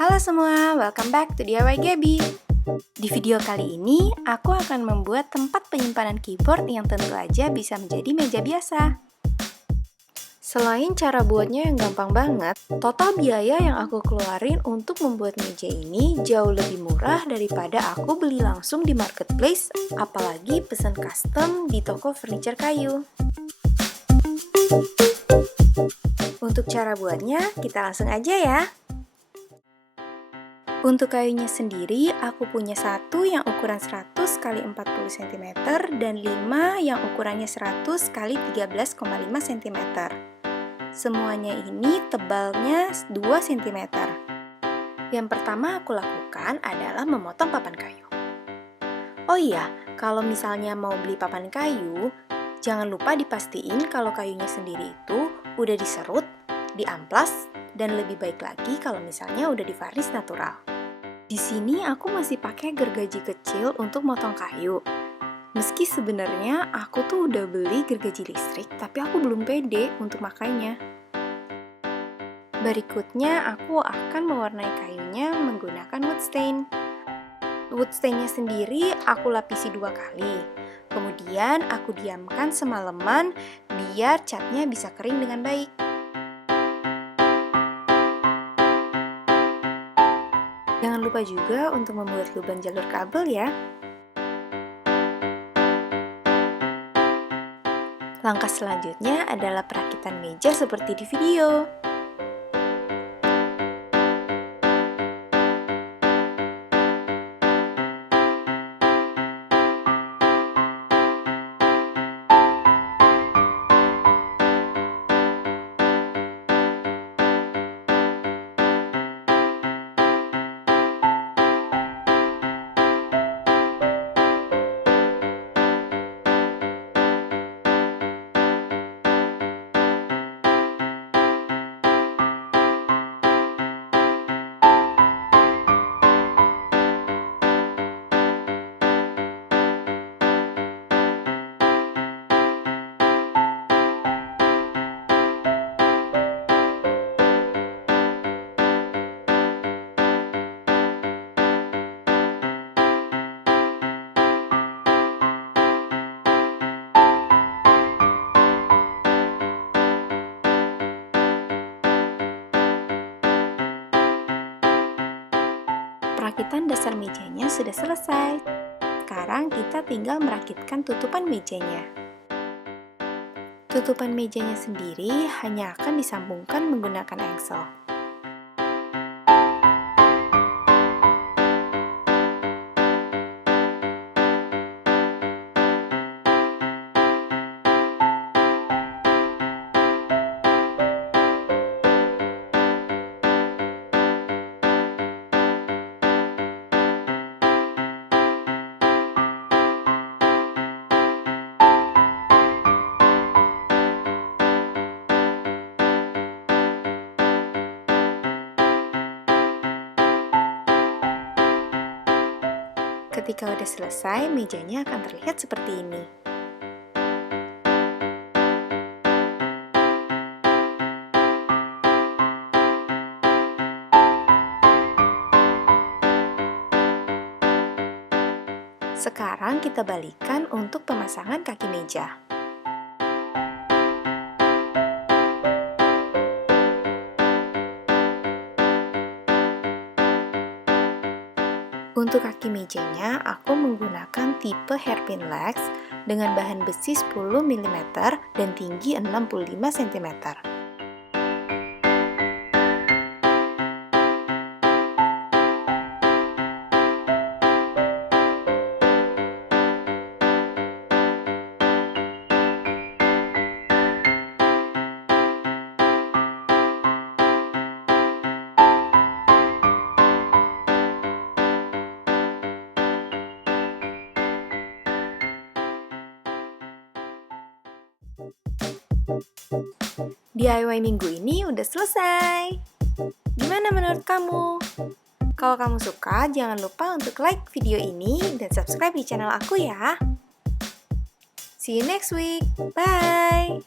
Halo semua, welcome back to DIY Gaby. Di video kali ini, aku akan membuat tempat penyimpanan keyboard yang tentu aja bisa menjadi meja biasa. Selain cara buatnya yang gampang banget, total biaya yang aku keluarin untuk membuat meja ini jauh lebih murah daripada aku beli langsung di marketplace, apalagi pesan custom di toko furniture kayu. Untuk cara buatnya, kita langsung aja ya. Untuk kayunya sendiri, aku punya satu yang ukuran 100 x 40 cm dan 5 yang ukurannya 100 x 13,5 cm. Semuanya ini tebalnya 2 cm. Yang pertama aku lakukan adalah memotong papan kayu. Oh iya, kalau misalnya mau beli papan kayu, jangan lupa dipastiin kalau kayunya sendiri itu udah diserut, diamplas, dan lebih baik lagi kalau misalnya udah divaris natural. Di sini aku masih pakai gergaji kecil untuk motong kayu. Meski sebenarnya aku tuh udah beli gergaji listrik, tapi aku belum pede untuk makainya. Berikutnya aku akan mewarnai kayunya menggunakan wood stain. Wood stainnya sendiri aku lapisi 2 kali. Kemudian aku diamkan semalaman biar catnya bisa kering dengan baik. Jangan lupa juga untuk membuat lubang jalur kabel ya. Langkah selanjutnya adalah perakitan meja seperti di video. Perakitan dasar mejanya sudah selesai. Sekarang kita tinggal merakitkan tutupan mejanya. Tutupan mejanya sendiri hanya akan disambungkan menggunakan engsel. Ketika udah selesai, mejanya akan terlihat seperti ini. Sekarang kita balikan untuk pemasangan kaki meja. Untuk kaki mejanya, aku menggunakan tipe hairpin legs dengan bahan besi 10 mm dan tinggi 65 cm. DIY minggu ini udah selesai. Gimana menurut kamu? Kalau kamu suka, jangan lupa untuk like video ini dan subscribe di channel aku ya. See you next week. Bye!